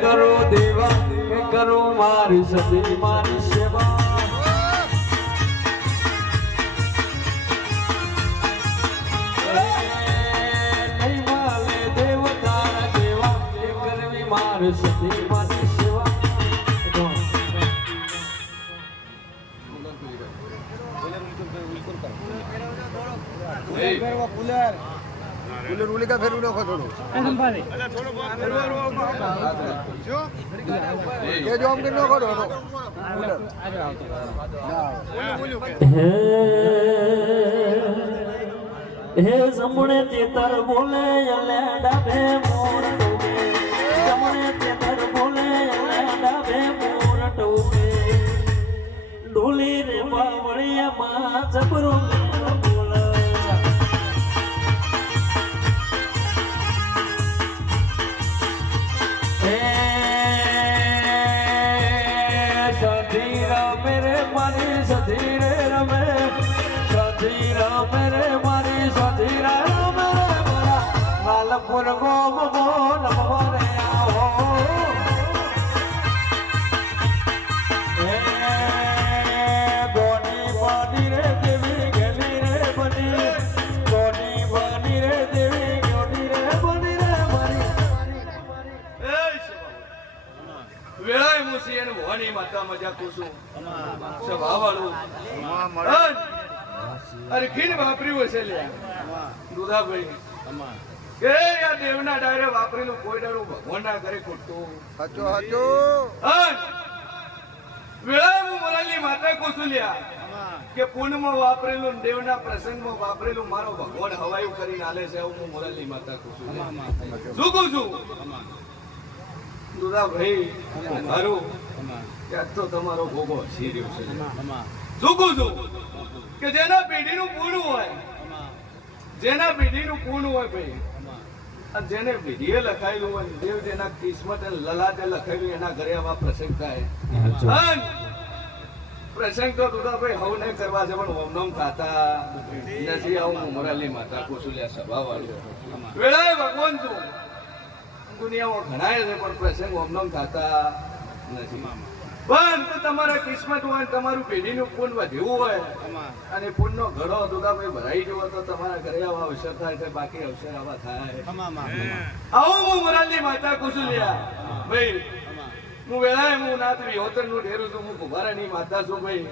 કરો દેવા કે કરો મારી સતી મારી સેવા નહીં માલે દેવ તારા દેવા કે કરવી મારી સતી મારી સેવા કુલર ઉલી કા ફેરવી નાખો થોડું. કે જો આમ કરી નાખો થોડો કુલર હે જમણે તેતર બોલે અલે ડાબે મોર ટોકે. જમણે તેતર બોલે અલે ડાબે મોર ટોકે. ડોલી રે બાવળિયામાં જબરો લાલપુર ગોમ બોલ રે આવો ગોની બની રે દેવી ગેલી રે બની ગોની બની રે દેવી ગોની રે બની રે મારી વેળાએ મુસી એને ભવાની માતા મજા કુસુમ અરે ખીન વાપર્યું હશે લે દુધાભાઈ. એ આ દેવના ડાયરે વાપરેલું કોઈ ભગવાન ના કરે ખોટું હું મોરાલી માતા કુસુમ કે પૂનમાં વાપરેલું ને દેવના પ્રસંગમાં વાપરેલું મારો ભગવાન હવાયું કરીને આલે છે હું મોરાલી માતા કુસુમ શું કહું છું? દુધાભાઈ મારું ત્યાં તો તમારો ભોગો હસી રહ્યો છે. શું કહું છું? કે જેના પેઢીનું પૂર્ણ હોય જેના પેઢીનું પૂર્ણ હોય ભાઈ અને જેને વિધિએ લખાયેલું હોય દેવ જેના કિસ્મત અને લલાટે લખાયેલું એના ઘરે આવા પ્રસંગ થાય. પ્રસંગ તો દુધાભાઈ નહીં કરવા છે પણ ઓમનમ ખાતા. નથી આવું મોરાલી માતા કુસુલ્યા સભા વાળું વેળાએ ભગવાન છું દુનિયામાં ઘણાય છે પણ પ્રસંગ ઓમનમ થાતા નથી પણ તો તમારા કિસ્મત હોય તમારું પેઢીનું પૂન વધ્યું હોય. અને પૂનનો ઘડો દુગાભાઈ ભરાઈ ગયો તો તમારા ઘરે આવા અવસર થાય છે બાકી અવસર આવા થાય. આવો હું મોરાલની માતા કુસુલિયા ભાઈ હું વેળાએ હું નાથ વિહોતરનું ઢેરું છું હું કુંભારાની માતા છું ભાઈ.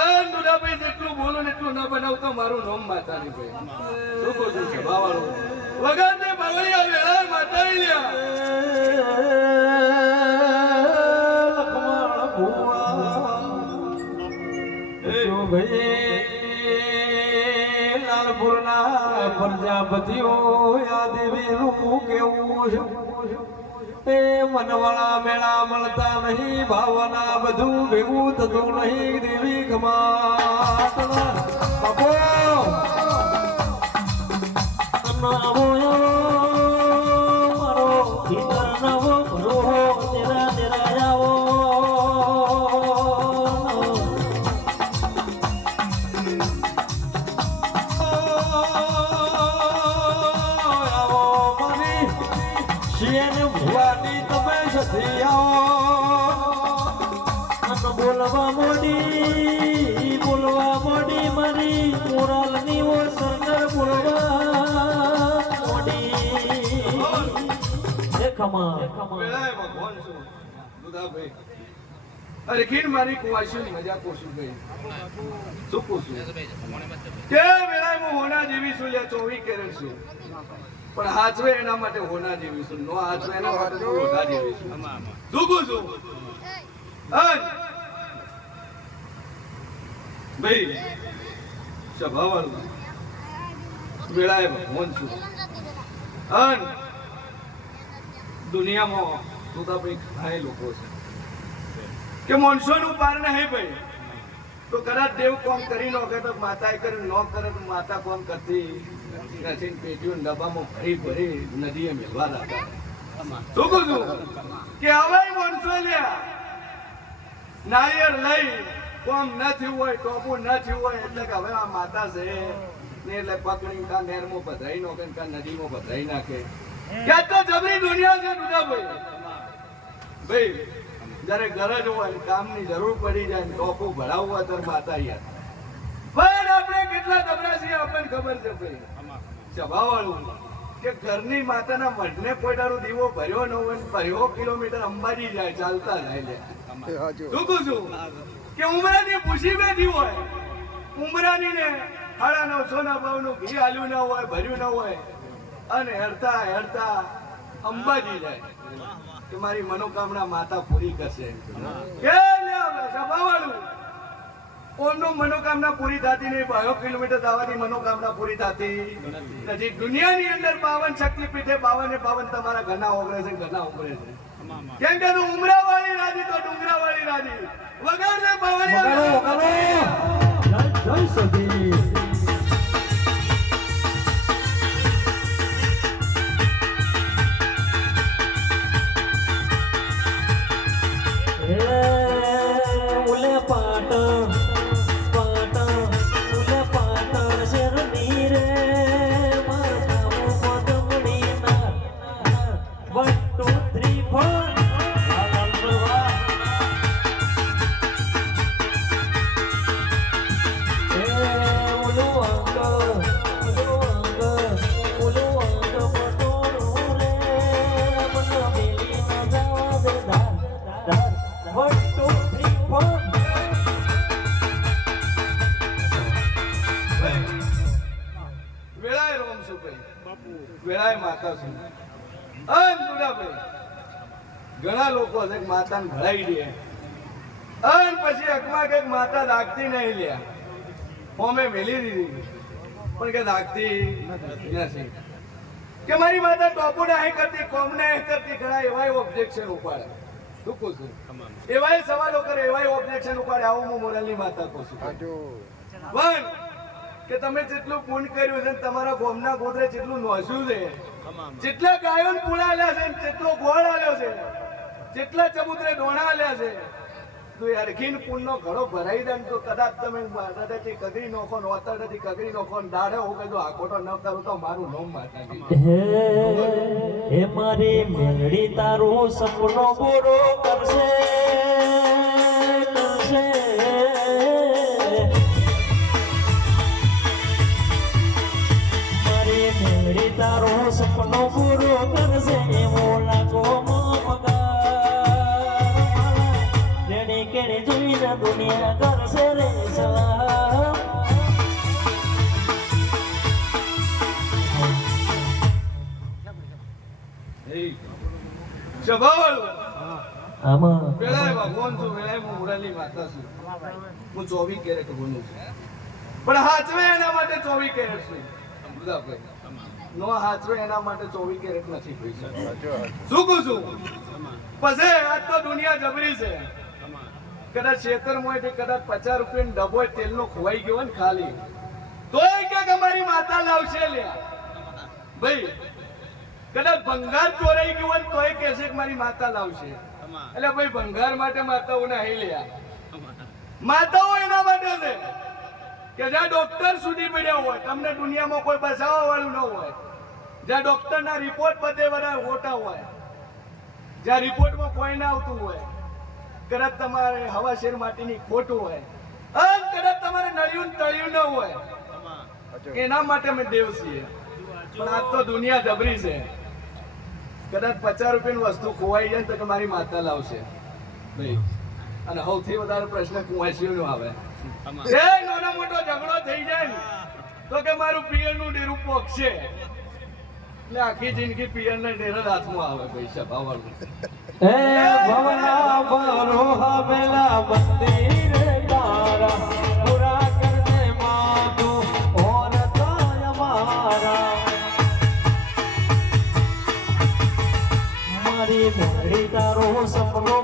અન દુધાભાઈ જેટલું બોલો ને એટલું ન બનાવતો મારું નામ માતા ની ભાઈ શું કહું છું સભાવાળું વગર ને બાવળિયા વેળાએ માતા લ્યા. જો ભાઈ, લાલપુરના પ્રજાપતિઓ આ દેવીનું કેવું છે. એ મનવાળા મેળા મળતા નહીં, ભાવના બધું ભેગું થતું નહીં, દેવી કમાત શિયન ભુવાની તમે સધી આવો? અન બોલવા મોડી બોલવા મોડી મારી મોરાલની ઓ સરકાર બોલવા મોડી. દેખમાં વેળાએ ભગવાન છું દુધાભાઈ અરે ખીણ મારી કુવાશી મજા કોશું ભાઈ. શું કોશું કે વેળાએ હું હોના જેવી છું યા ચોવી કેરેટ છું. પણ હાચવે એના માટે હોના જેવી નો હાચવે એના માટે હોના જેવી છું. ભાઈ સ્વભાવવાળું વેળાએ ભગવાન છું. અન દુનિયામાં દુધાભાઈ ઘણા લોકો છે. કે માણસોનું પાર નહીં ભાઈ. તો કદાચ દેવ કોમ કરી નો કે તો માતા કરી, નો કરે માતા કોમ કરતી. નથી પેટીઓ ડબ્બામાં ભરી ભરી નદીએ મેળવા રાખતા શું કહું કે હવે માણસો લ્યા નારિયેળ લઈ કોમ ન થયું હોય ટોપું ન થયું હોય એટલે કે હવે આ માતા છે ને એટલે પકડી કા નેરમાં પધરાઈ નાખે કા નદીમાં પધરાઈ નાખે. ક્યાં તો જબરી દુનિયા છે દુધાભાઈ. ભાઈ જ્યારે ગરજ હોય કામની જરૂર પડી જાય ને ટોપું ભરાવવા ત્યારે માતા યાદ. પણ આપણે કેટલા દબરા છીએ આપણને ખબર છે ભાઈ. સ્વભાવવાળું કે ઘરની માતાના મઢને કોઈટાનો દીવો ભર્યો ન હોય ને ભર્યો કિલોમીટર અંબાજી જાય ચાલતા જાય શું કહું છું? કે ઉમરાની પૂછી બેઠી હોય ઉમરાની ને સાડા નવસો ના ભાવનું ઘી આલ્યું ના હોય ભર્યું ના હોય અને હેરતા હેરતા અંબાજી જાય. કે મારી મનોકામના માતા પૂરી કરશે. કે સભાવાળું ઓમનું મનોકામના પૂરી થતી નહીં, બાયો કિલોમીટર દાવાની મનોકામના પૂરી થતી નથી. દુનિયાની અંદર બાવન શક્તિપીઠે બાવન ને બાવન તમારા ઘણા ઓગળે છે ઘણા ઉમરે છે. કેમ કે તું ઉમરા વાળી રાજી, તો ડુંગરા વાળી રાજી વગાડ ને બાવળી જય જય વેળાએ માતા શું અન દુડાભાઈ ઘણા લોકો છે માતાને ભરાઈ દે. અન પછી અકમાં કંઈક માતા દાખતી નહીં લે ફોમે મેલી દીધી. પણ કે દાગતી નથી. કે મારી માતા ટોપુડા નહીં કરતી કોમ નહીં કરતી ઘણા એવાય ઓબ્જેક્શન ઉપાડે. શું કહું છું? એવાય સવાલો કરે એવાય ઓબ્જેક્શન ઉપાડે. આવું હું મોરલની માતા કહું છું. વન. કે તમે જેટલું પૂન કર્યું છે તમારા ગોમના ગોદરે જેટલું નોસ્યું છે. જેટલા ગાયો પૂળા આલ્યા છે જેટલો ગોળ આલ્યો છે. જેટલા ચબુતરે ડોણા આલ્યા છે. તો યાર ખીન પૂનનો ઘડો ભરાઈ દે તો કદાચ તમે દાદાથી કગરી નોખો ને ઓતરથી કગરી નોખો ને દાડે હું દો આ ખોટો ન કરું તો મારું નોમ માતાજી. હે હે મારી મેળડી તારું સપનો પૂરો કરશે. સ્વભાવવાળું. આમાં વેળાએ ભગવાન છું વેળાએ હું માતા છું. હું ચોવીસ કેરેટ બોલું છું. પણ હાચવે એના માટે ચોવીસ કેરેટ છું. નો હાચવે એના માટે ચોવીસ કેરેટ નથી પૈસા. શું કહું છું? પછી આજ તો દુનિયા જબરી છે. કદાચ ખેતરમાંથી કદાચ પચાસ રૂપિયાનો ડબ્બો તેલનો ખોવાઈ ગયો ને ખાલી. તોય કે અમારી માતા લાવશે લ્યા. ભાઈ કદાચ ભંગાર ચોરાઈ ગયું હોય તોય કહેશે કે મારી માતા લાવશે. એટલે ભાઈ ભંગાર માટે માતાઓને હઈ લ્યા માતાઓ એના માટે છે કે જ્યાં ડોક્ટર સુધી પડ્યા હોય તમને દુનિયામાં કોઈ બચાવવા વાળું ન હોય જ્યાં ડોક્ટરના રિપોર્ટ બધે બધા ખોટા હોય જ્યાં રિપોર્ટમાં કોઈ ના આવતું હોય કદાચ તમારે હવા શેર માટીની ખોટું હોય અને કદાચ તમારે નળિયું તળિયું ન હોય એના માટે અમે દેવ છીએ. પણ આજ તો દુનિયા જબરી છે. કદાચ પચાસ રૂપિયાની વસ્તુ ખોવાઈ જાય તો કે મારી માતા લાવશે. ભાઈ અને સૌથી વધારે પ્રશ્ન કુંવાસીઓ નો આવે જે નાનો મોટો ઝઘડો થઈ જાય ને તો કે મારું પિયરનું ડેરું પોકશે એટલે આખી જિંદગી પિયર ને ડેર જ હાથમાં આવે પૈસા ભાવવાનું. હે ભવના ભરો હવેલા મંદિર તારા મળી તારો સપનો